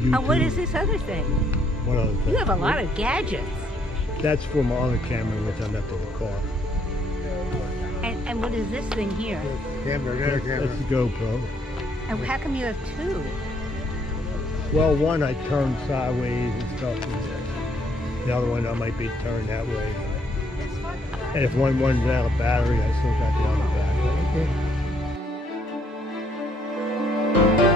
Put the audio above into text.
YouTube. And what is this other thing? What other thing? You have a lot of gadgets. That's for my other camera, which I left in the car. And what is this thing here? Camera, the other camera. That's the GoPro. And how come you have two? Well, one I turned sideways and stuff. And the other one I might be turned that way. And if one runs out of battery, I still got the other battery. Okay.